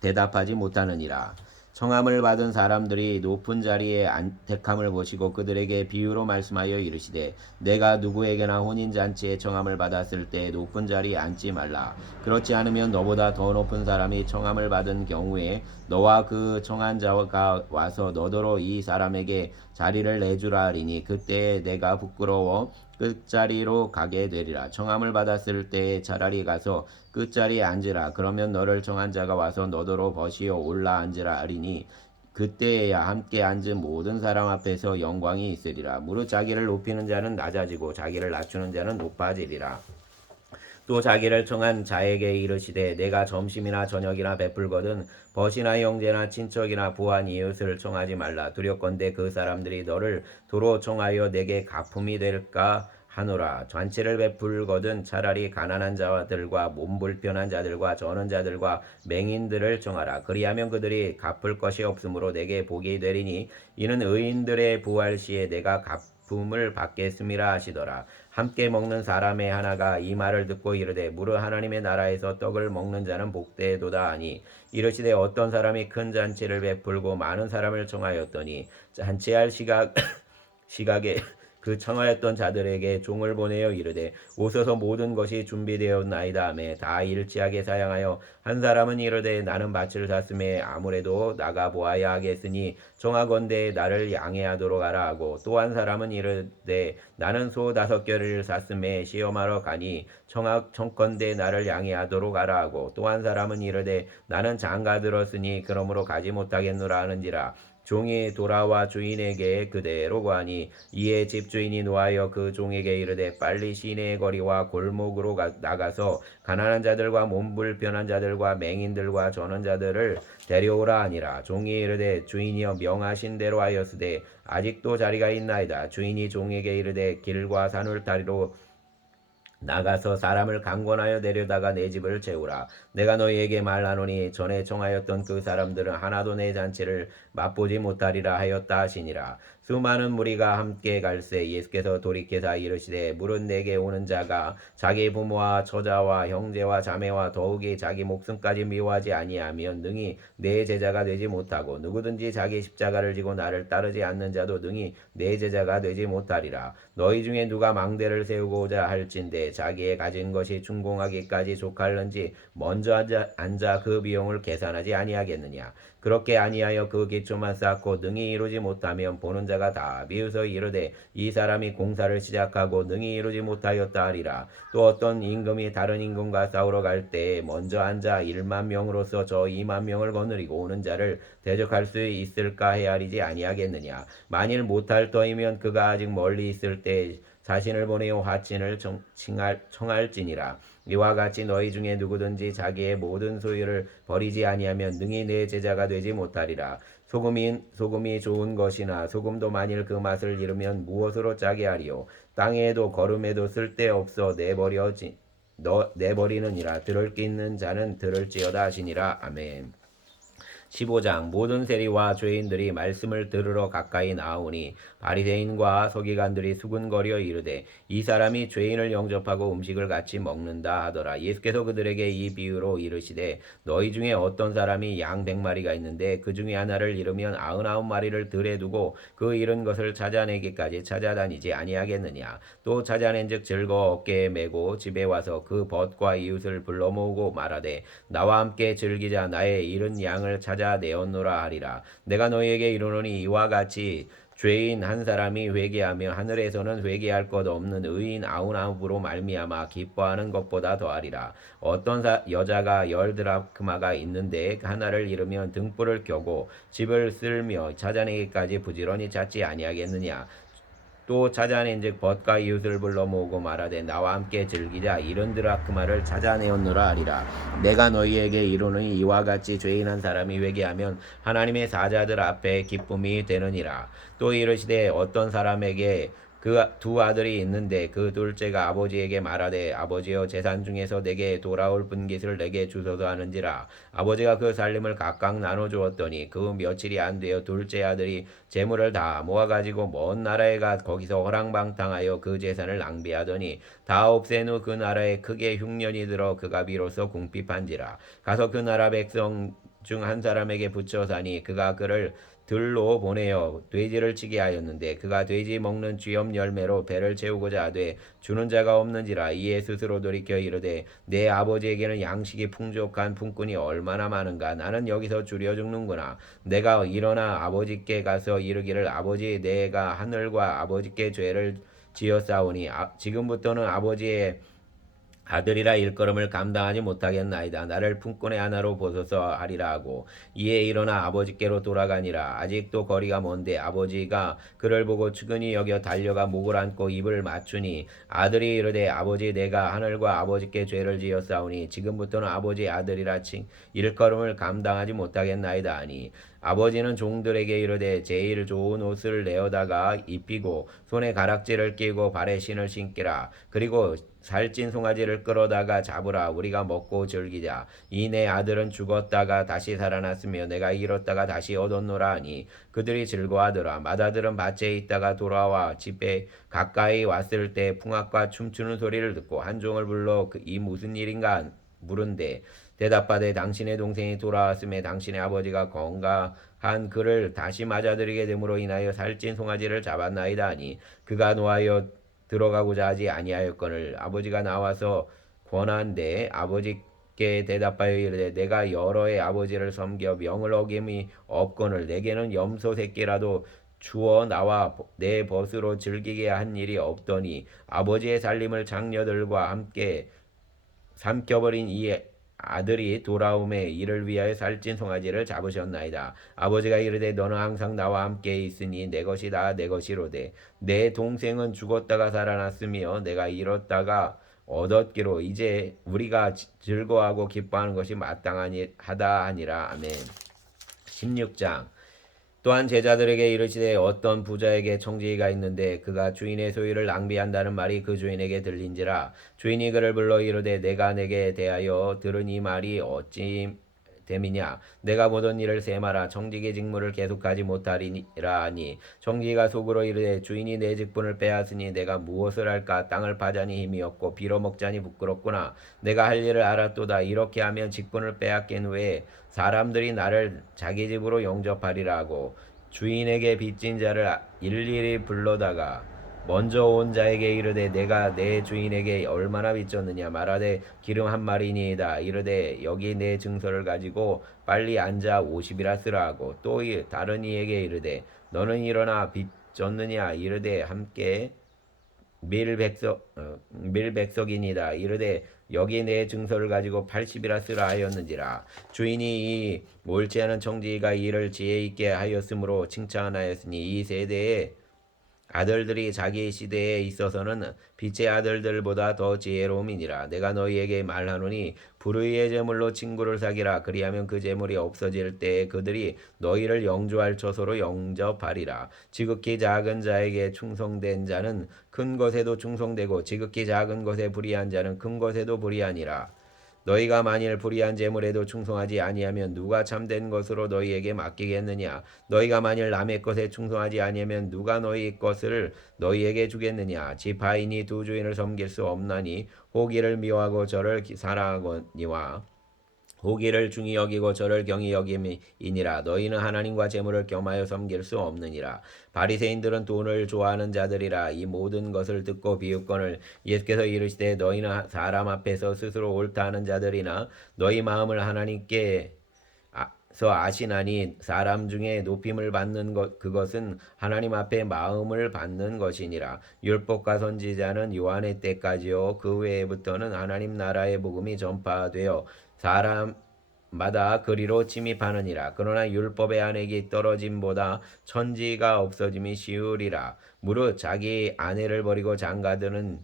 대답하지 못하느니라. 청함을 받은 사람들이 높은 자리에 택함을 보시고 그들에게 비유로 말씀하여 이르시되 내가 누구에게나 혼인잔치에 청함을 받았을 때 높은 자리에 앉지 말라. 그렇지 않으면 너보다 더 높은 사람이 청함을 받은 경우에 너와 그 청한 자가 와서 너더러 이 사람에게 자리를 내주라 하리니 그때에 내가 부끄러워 끝자리로 가게 되리라. 청함을 받았을 때에 차라리 가서 끝자리에 앉으라. 그러면 너를 청한 자가 와서 너더러 버시어 올라 앉으라 하리니 그때에야 함께 앉은 모든 사람 앞에서 영광이 있으리라. 무릇 자기를 높이는 자는 낮아지고 자기를 낮추는 자는 높아지리라. 또 자기를 청한 자에게 이르시되 내가 점심이나 저녁이나 베풀거든 벗이나 형제나 친척이나 부한 이웃을 청하지 말라. 두렵건대 그 사람들이 너를 도로 청하여 내게 가품이 될까 하노라. 잔치를 베풀거든 차라리 가난한 자들과 몸불편한 자들과 저는 자들과 맹인들을 청하라. 그리하면 그들이 갚을 것이 없으므로 내게 복이 되리니 이는 의인들의 부활 시에 내가 가품을 받겠음이라 하시더라. 함께 먹는 사람의 하나가 이 말을 듣고 이르되 무릇 하나님의 나라에서 떡을 먹는 자는 복되도다 하니 이르시되 어떤 사람이 큰 잔치를 베풀고 많은 사람을 청하였더니 잔치할 시각에 그 청하였던 자들에게 종을 보내어 이르되 오소서 모든 것이 준비되었나이다 하매 다 일치하게 사양하여 한 사람은 이르되 나는 밭을 샀음에 아무래도 나가 보아야 하겠으니 청하건대 나를 양해하도록 하라 하고 또 한 사람은 이르되 나는 소 5겨를 샀음에 시험하러 가니 청건대 나를 양해하도록 하라 하고 또 한 사람은 이르되 나는 장가 들었으니 그러므로 가지 못하겠노라 하는지라. 종이 돌아와 주인에게 그대로 구하니 이에 집주인이 노하여 그 종에게 이르되 빨리 시내의 거리와 골목으로 나가서 가난한 자들과 몸불편한 자들과 맹인들과 저는 자들을 데려오라 하니라. 종이 이르되 주인이여 명하신 대로 하였으되 아직도 자리가 있나이다. 주인이 종에게 이르되 길과 산울다리로 나가서 사람을 강권하여 내려다가 내 집을 채우라. 내가 너희에게 말하노니 전에 청하였던 그 사람들은 하나도 내 잔치를 맛보지 못하리라 하였다 하시니라. 수많은 무리가 함께 갈새 예수께서 돌이켜서 이르시되 무릇 내게 오는 자가 자기 부모와 처자와 형제와 자매와 더욱이 자기 목숨까지 미워하지 아니하면 능히 내 제자가 되지 못하고 누구든지 자기 십자가를 지고 나를 따르지 않는 자도 능히 내 제자가 되지 못하리라. 너희 중에 누가 망대를 세우고자 할진대 자기의 가진 것이 충공하기까지 족할는지 먼저 앉아 그 비용을 계산하지 아니하겠느냐. 그렇게 아니하여 그 기초만 쌓고 능히 이루지 못하면 보는 자가 다 비웃어 이르되 이 사람이 공사를 시작하고 능히 이루지 못하였다 하리라. 또 어떤 임금이 다른 임금과 싸우러 갈 때에 먼저 앉아 1만 명으로서 저 2만 명을 거느리고 오는 자를 대적할 수 있을까 헤아리지 아니하겠느냐. 만일 못할 터이면 그가 아직 멀리 있을 때 자신을 보내어 화친을 청할지니라. 이와 같이 너희 중에 누구든지 자기의 모든 소유를 버리지 아니하면 능히 내 제자가 되지 못하리라. 소금이 좋은 것이나 소금도 만일 그 맛을 잃으면 무엇으로 짜게 하리요. 땅에도 거름에도 쓸데없어 내버리느니라. 들을 게 있는 자는 들을지어다 하시니라. 아멘. 15장. 모든 세리와 죄인들이 말씀을 들으러 가까이 나오니 바리새인과 서기관들이 수군거려 이르되 이 사람이 죄인을 영접하고 음식을 같이 먹는다 하더라. 예수께서 그들에게 이 비유로 이르시되 너희 중에 어떤 사람이 양 100마리가 있는데 그 중에 하나를 잃으면 99마리를 들에 두고 그 잃은 것을 찾아내기까지 찾아다니지 아니하겠느냐. 또 찾아낸즉 즐거워 어깨에 메고 집에 와서 그 벗과 이웃을 불러 모으고 말하되 나와 함께 즐기자. 나의 잃은 양을 찾아 내었노라 하리라. 내가 너희에게 이르노니 이와 같이 죄인 한 사람이 회개하며 하늘에서는 회개할 것 없는 의인 아우나우로 말미암아 기뻐하는 것보다 더하리라. 어떤 여자가 10드라크마가 있는데 하나를 잃으면 등불을 켜고 집을 쓸며 찾아내기까지 부지런히 찾지 아니하겠느냐. 또 찾아낸즉 벗과 이웃을 불러 모으고 말하되 나와 함께 즐기자. 70드라크마를 찾아내었노라 하리라. 내가 너희에게 이르노니 이와 같이 죄인 한 사람이 회개하면 하나님의 사자들 앞에 기쁨이 되느니라. 또 이르시되 어떤 사람에게 그 두 아들이 있는데 그 둘째가 아버지에게 말하되 아버지여 재산 중에서 내게 돌아올 분깃을 내게 주소서 하는지라. 아버지가 그 살림을 각각 나눠 주었더니 그 며칠이 안 되어 둘째 아들이 재물을 다 모아가지고 먼 나라에 가 거기서 허랑방탕하여 그 재산을 낭비하더니 다 없앤 후 그 나라에 크게 흉년이 들어 그가 비로소 궁핍한지라. 가서 그 나라 백성 중 한 사람에게 붙여 사니 그가 그를 들로 보내어 돼지를 치게 하였는데 그가 돼지 먹는 쥐염 열매로 배를 채우고자 하되 주는 자가 없는지라. 이에 스스로 돌이켜 이르되 내 아버지에게는 양식이 풍족한 품꾼이 얼마나 많은가. 나는 여기서 줄여 죽는구나. 내가 일어나 아버지께 가서 이르기를 아버지 내가 하늘과 아버지께 죄를 지었사오니 지금부터는 아버지의 아들이라 일컬음을 감당하지 못하겠나이다. 나를 품꾼의 하나로 보소서 하리라 하고 이에 일어나 아버지께로 돌아가니라. 아직도 거리가 먼데 아버지가 그를 보고 측은히 여겨 달려가 목을 안고 입을 맞추니 아들이 이르되 아버지 내가 하늘과 아버지께 죄를 지었사오니 지금부터는 아버지의 아들이라 일컬음을 감당하지 못하겠나이다 하니 아버지는 종들에게 이르되 제일 좋은 옷을 내어다가 입히고 손에 가락지를 끼고 발에 신을 신기라. 그리고 살찐 송아지를 끌어다가 잡으라. 우리가 먹고 즐기자. 이 내 아들은 죽었다가 다시 살아났으며 내가 잃었다가 다시 얻었노라 하니 그들이 즐거워하더라. 맏아들은 밭에 있다가 돌아와 집에 가까이 왔을 때 풍악과 춤추는 소리를 듣고 한 종을 불러 이 무슨 일인가 물은데 대답하되 당신의 동생이 돌아왔음에 당신의 아버지가 건강한 그를 다시 맞아들이게 됨으로 인하여 살찐 송아지를 잡았나이다 하니 그가 노하여 들어가고자 하지 아니하였거늘 아버지가 나와서 권한데 아버지께 대답하여 이르되 내가 여러 해 아버지를 섬겨 명을 어김이 없거늘 내게는 염소 새끼라도 주어 나와 내 벗으로 즐기게 한 일이 없더니 아버지의 살림을 장녀들과 함께 삼켜버린 이 아들이 돌아옴에 이를 위하여 살찐 송아지를 잡으셨나이다. 아버지가 이르되 너는 항상 나와 함께 있으니 내 것이 다 내 것이로되 내 동생은 죽었다가 살아났으며 내가 잃었다가 얻었기로 이제 우리가 즐거워하고 기뻐하는 것이 마땅하다 하니라. 아멘. 16장 또한 제자들에게 이르시되 어떤 부자에게 청지기가 있는데 그가 주인의 소유를 낭비한다는 말이 그 주인에게 들린지라. 주인이 그를 불러 이르되 내가 내게 대하여 들은 이 말이 어찌 됨이냐. 내가 보던 일을 세마라. 청지기 직무를 계속하지 못하리라 하니 청지기가 속으로 이르되 주인이 내 직분을 빼앗으니 내가 무엇을 할까. 땅을 파자니 힘이 없고 빌어먹자니 부끄럽구나. 내가 할 일을 알았도다. 이렇게 하면 직분을 빼앗긴 후에 사람들이 나를 자기 집으로 영접하리라 하고 주인에게 빚진 자를 일일이 불러다가 먼저 온 자에게 이르되 내가 내 주인에게 얼마나 빚졌느냐. 말하되 기름 한 마리니이다. 이르되 여기 내 증서를 가지고 빨리 앉아 50이라 쓰라 하고 또 다른 이에게 이르되 너는 일어나 빚졌느냐. 이르되 함께 밀백석이니다. 이르되 여기 내 증서를 가지고 80이라 쓰라 하였는지라. 주인이 이 옳지 않은 청지기가 이를 지혜 있게 하였으므로 칭찬하였으니 이 세대의 아들들이 자기 시대에 있어서는 빛의 아들들보다 더 지혜로움이니라. 내가 너희에게 말하노니 불의의 제물로 친구를 사기라. 그리하면 그 제물이 없어질 때에 그들이 너희를 영주할 처소로 영접하리라. 지극히 작은 자에게 충성된 자는 큰 것에도 충성되고 지극히 작은 것에 불의한 자는 큰 것에도 불의하니라. 너희가 만일 불의한 제물에도 충성하지 아니하면 누가 참된 것으로 너희에게 맡기겠느냐. 너희가 만일 남의 것에 충성하지 아니하면 누가 너희 것을 너희에게 주겠느냐. 지파인이 두 주인을 섬길 수 없나니 호기를 미워하고 저를 사랑하거니와 호기를 중히 여기고 저를 경히 여김이니라. 너희는 하나님과 재물을 겸하여 섬길 수 없느니라. 바리새인들은 돈을 좋아하는 자들이라. 이 모든 것을 듣고 비웃거늘 예수께서 이르시되 너희는 사람 앞에서 스스로 옳다 하는 자들이나 너희 마음을 하나님께 아시나니 사람 중에 높임을 받는 것 그것은 하나님 앞에 마음을 받는 것이니라. 율법과 선지자는 요한의 때까지요 그 외에부터는 하나님 나라의 복음이 전파되어 사람마다 그리로 침입하느니라. 그러나 율법의 안액이 떨어짐보다 천지가 없어짐이 쉬우리라. 무릇 자기 아내를 버리고 장가드는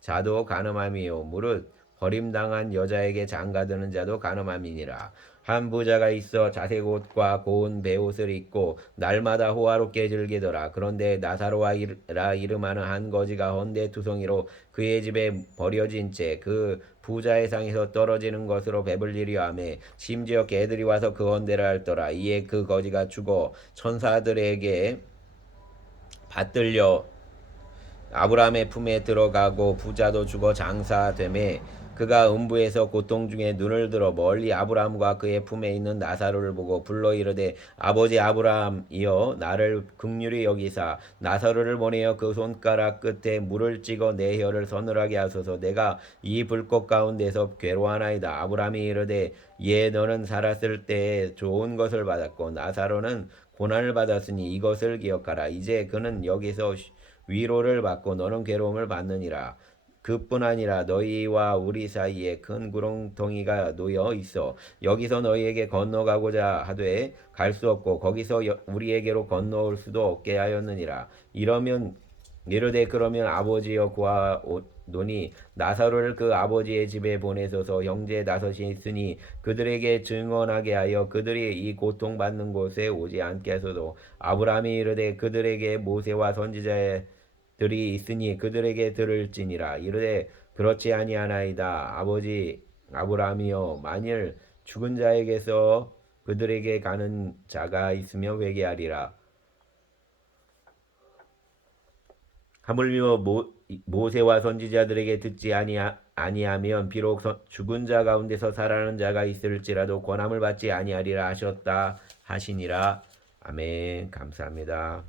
자도 간음함이요 무릇 버림당한 여자에게 장가드는 자도 간음함이니라. 한 부자가 있어 자색 옷과 고운 베옷을 입고 날마다 호화롭게 즐기더라. 그런데 나사로라 이름하는 한 거지가 헌데 투성이로 그의 집에 버려진 채 그 부자의 상에서 떨어지는 것으로 배불리려 하며 심지어 개들이 와서 그 헌데를 핥더라. 이에 그 거지가 죽어 천사들에게 받들려 아브라함의 품에 들어가고 부자도 죽어 장사되매 그가 음부에서 고통 중에 눈을 들어 멀리 아브라함과 그의 품에 있는 나사로를 보고 불러 이르되 아버지 아브라함이여 나를 긍휼히 여기사 나사로를 보내어 그 손가락 끝에 물을 찍어 내 혀를 서늘하게 하소서. 내가 이 불꽃 가운데서 괴로워하나이다. 아브라함이 이르되 예 너는 살았을 때에 좋은 것을 받았고 나사로는 고난을 받았으니 이것을 기억하라. 이제 그는 여기서 위로를 받고 너는 괴로움을 받느니라. 그뿐 아니라 너희와 우리 사이에 큰 구렁텅이가 놓여 있어 여기서 너희에게 건너가고자 하되 갈 수 없고 거기서 우리에게로 건너올 수도 없게 하였느니라. 이르되 그러면 아버지여 구하노니 나사로를 그 아버지의 집에 보내소서. 형제 다섯이 있으니 그들에게 증언하게 하여 그들이 이 고통받는 곳에 오지 않게 하소서. 아브라함이 이르되 그들에게 모세와 선지자들이 있으니 그들에게 들을지니라. 이르되 그렇지 아니하나이다. 아버지 아브라함이여 만일 죽은 자에게서 그들에게 가는 자가 있으면 회개하리라. 하물며 모세와 선지자들에게 듣지 아니하면 비록 죽은 자 가운데서 살아나는 자가 있을지라도 권함을 받지 아니하리라 하셨다 하시니라. 아멘. 감사합니다.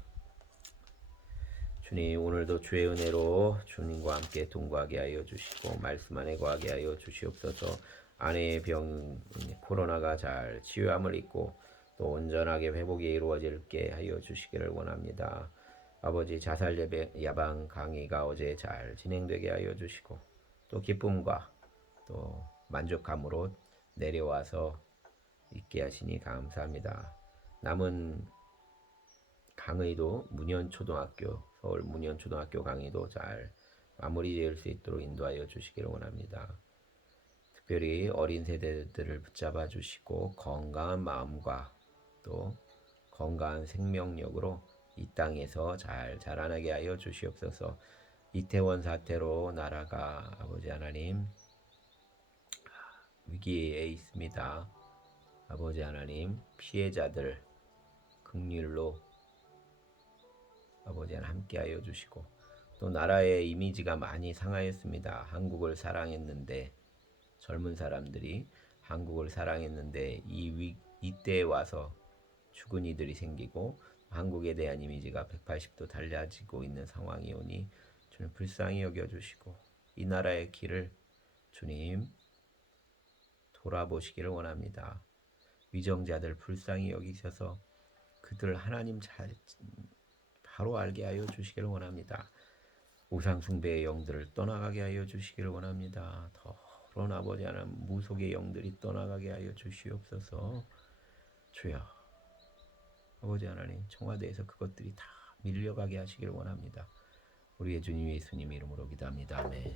주님 오늘도 주의 은혜로 주님과 함께 동거하게 하여 주시고 말씀 안에 거하게 하여 주시옵소서. 아내의 병 코로나가 잘 치유함을 입고 또 온전하게 회복이 이루어질게 하여 주시기를 원합니다. 아버지 자살 예방 강의가 어제 잘 진행되게 하여 주시고 또 기쁨과 또 만족감으로 내려와서 있게 하시니 감사합니다. 남은 강의도 서울 문현초등학교 강의도 잘 마무리될 수 있도록 인도하여 주시기를 원합니다. 특별히 어린 세대들을 붙잡아 주시고 건강한 마음과 또 건강한 생명력으로 이 땅에서 잘 자라나게 하여 주시옵소서. 이태원 사태로 나라가 아버지 하나님 위기에 있습니다. 아버지 하나님 피해자들 긍휼로 아버지 하나님 함께하여 주시고 또 나라의 이미지가 많이 상하였습니다. 한국을 사랑했는데 젊은 사람들이 한국을 사랑했는데 이때에 와서 죽은 이들이 생기고 한국에 대한 이미지가 180도 달라지고 있는 상황이 오니 주님 불쌍히 여겨주시고 이 나라의 길을 주님 돌아보시기를 원합니다. 위정자들 불쌍히 여기셔서 그들 하나님 바로 알게 하여 주시기를 원합니다. 우상숭배의 영들을 떠나가게 하여 주시기를 원합니다. 더러운 아버지 하나님 무속의 영들이 떠나가게 하여 주시옵소서. 주여 아버지 하나님 청와대에서 그것들이 다 밀려가게 하시기를 원합니다. 우리의 주님 예수님 이름으로 기도합니다. 아멘.